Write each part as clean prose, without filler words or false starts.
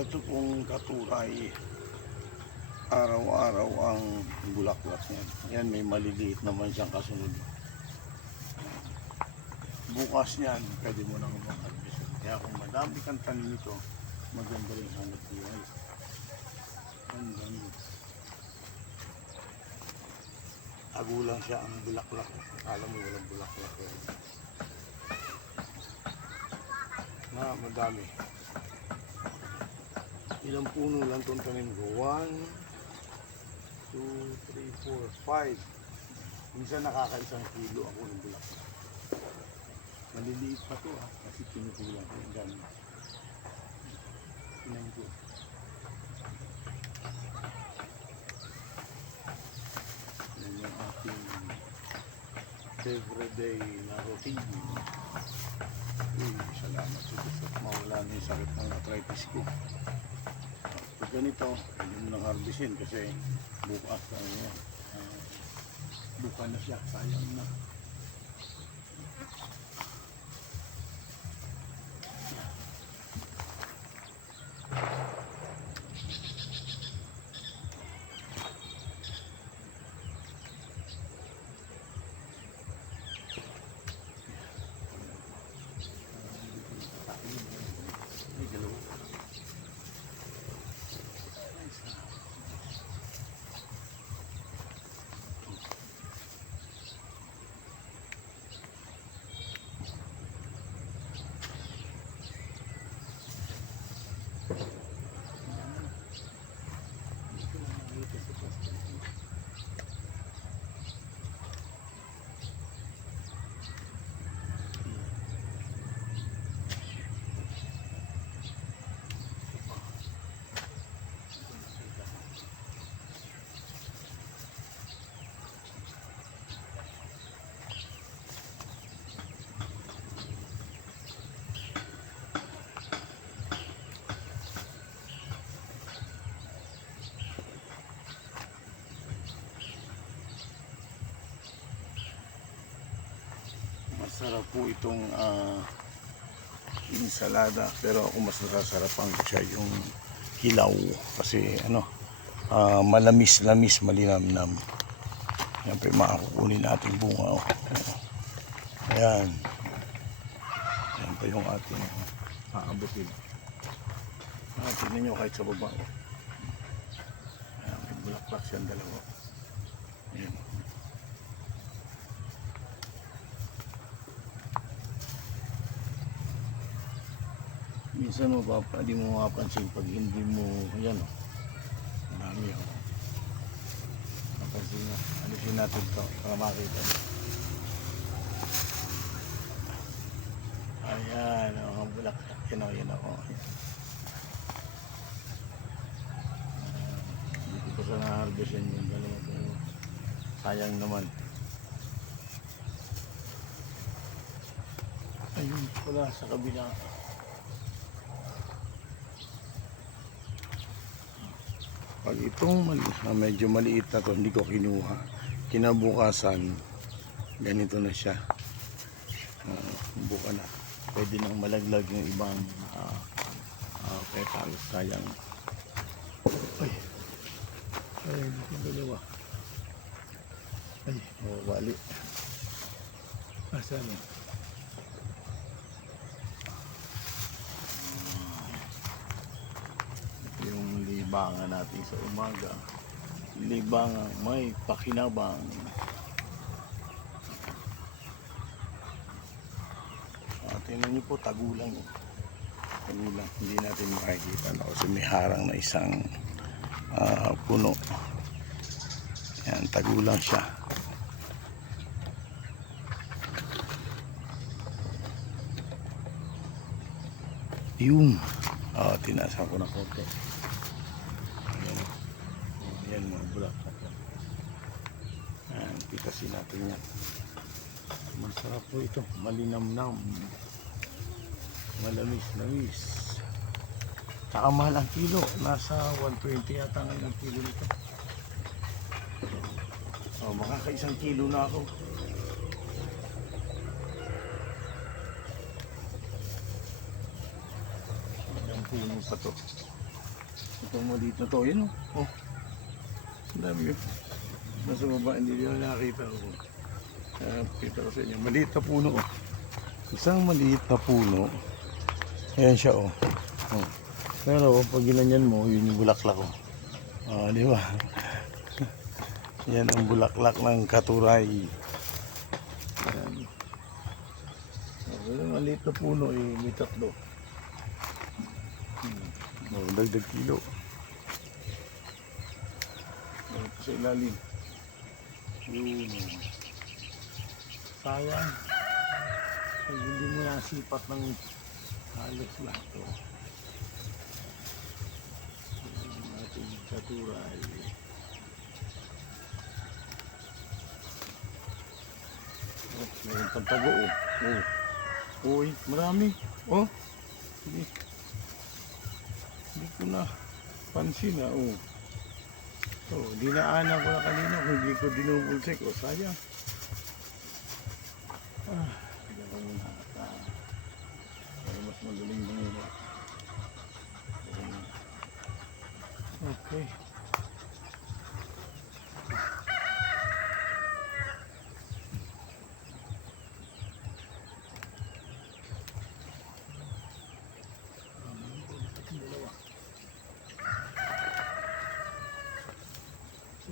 Ito pong katuray, araw-araw ang bulaklak niyan. Yan, may maliliit naman siyang kasunod. Bukas niyan, pwede mo nang mag-harvest. Kaya kung madami kang tanim nito, maganda rin hanap buhay. Ang dami. Tago lang siya ang bulaklak. Alam mo, walang bulaklak. Madami. Ilang puno lang itong tanim ko? 1, 2, 3, 4, 5. Minsan nakaka-1 kilo ako ng bulaklak. Maliliit pa to kasi pinukulang ko yung gano'n. Tingnan ko. Yan yung ating everyday na routine. Salamat sa Diyos at mawala na yung sakit ng arthritis ko. Pag ganito, hindi mo nang harvestin kasi bukas buka na siya, sayang na. Masarap po itong ensalada, pero ako mas nasasarapan ko siya yung hilaw kasi malamis-lamis, malinamnam. Siyempre makakukunin natin bunga. Ayan. Ayan pa yung ating aabutin. Tignan nyo kahit sa baba. Ayan, may bulaklak siyang dalawa. Ayan. Minsan di mo mapapansin pag hindi mo, yan marami mapansin na, alisin natin ito para makita mo. Ayan, ang bulaklak, yan ako. Hindi ko pa sa na-harvestin yung dalawa, pero sayang naman. Ayun pala sa kabila. Pag itong medyo maliit na to, hindi ko kinuha. Kinabukasan, ganito na siya. Buka na. Pwede nang malaglag yung ibang petals. Sayang. Ay, dito dalawa. Ay, bali. Asan yun? Libangan natin sa umaga, libangan may pakinabang. Tingnan nyo po, tagulang, hindi natin makikita na kasi may harang na isang puno. Yan, tagulang siya. Yun, tinasan ko na konti. Yan mga bulaklak. Pitasin natin yan. Masarap po ito. Malinamnam. Malamis-lamis. Saka mahal ang kilo. Nasa 120 yata ngayon ang kilo nito. Makaka1 kilo na ako. Ang puno pa to. Itong maliit na to, yun oh. Oh. Ang dami yun. Nasa baba, hindi nyo nakakita ko. Kita ko sa inyo. Maliit na puno oh. Isang maliit na puno. Ayan siya oh. Oh. Pero pag ginanyan mo, yun yung bulaklak oh. Di ba? Yan ang bulaklak ng katuray. Yan. Yung maliit na puno eh, may tatlo. Dagdag kilo. Ito sa ilalim. Yun. Sayang. Ay, hindi mo nasipat ng halos lahat to. Yung ating katuray. Oh, mayroon pang tago oh. Oh. Uy, marami. Oh. Hindi ko na pansin na oh. So, dinaanan ko na kanina kung hindi ko dinubulsik. O, sayang. Hindi ko muna at para mas magaling muna. Okay.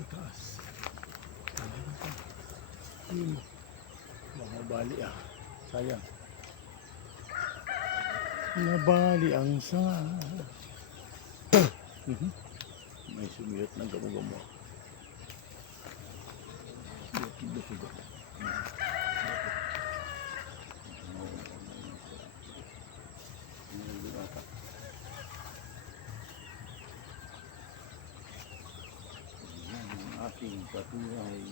Taas. Ayun. Nabali sayang. Nabali ang sanga. May sumiyot ng gamo-gamo. Suga. Ating katuray.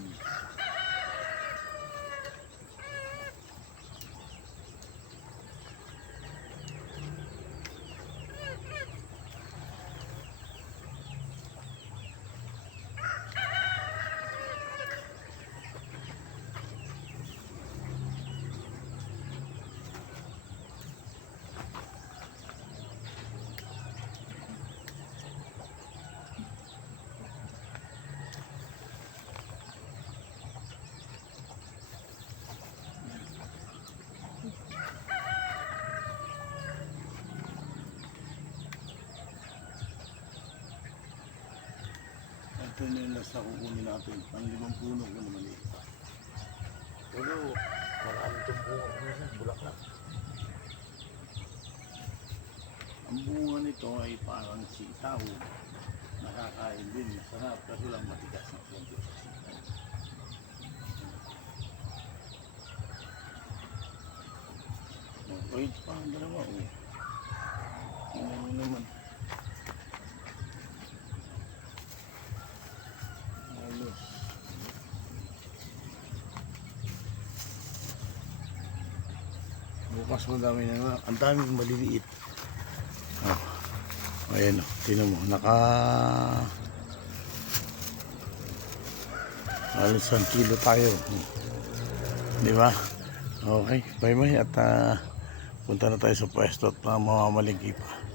Ito na yung nasa kukunin natin. Ang 5 puno ko naman eh. Pero marami itong bunga. Bulaklak. Ang bunga nito ay parang sitaw. Nakakain din. Masarap kasi lang matigas na konti. Wait pa ang dalawa oh. Tingnan mo naman. Bukas madami na. Ang daming maliliit. Oh. Ayan o. Tingnan mo. Halos 1 kilo tayo. Di ba? Okay. Bye bye. At punta na tayo sa pwesto at mamamalingki pa.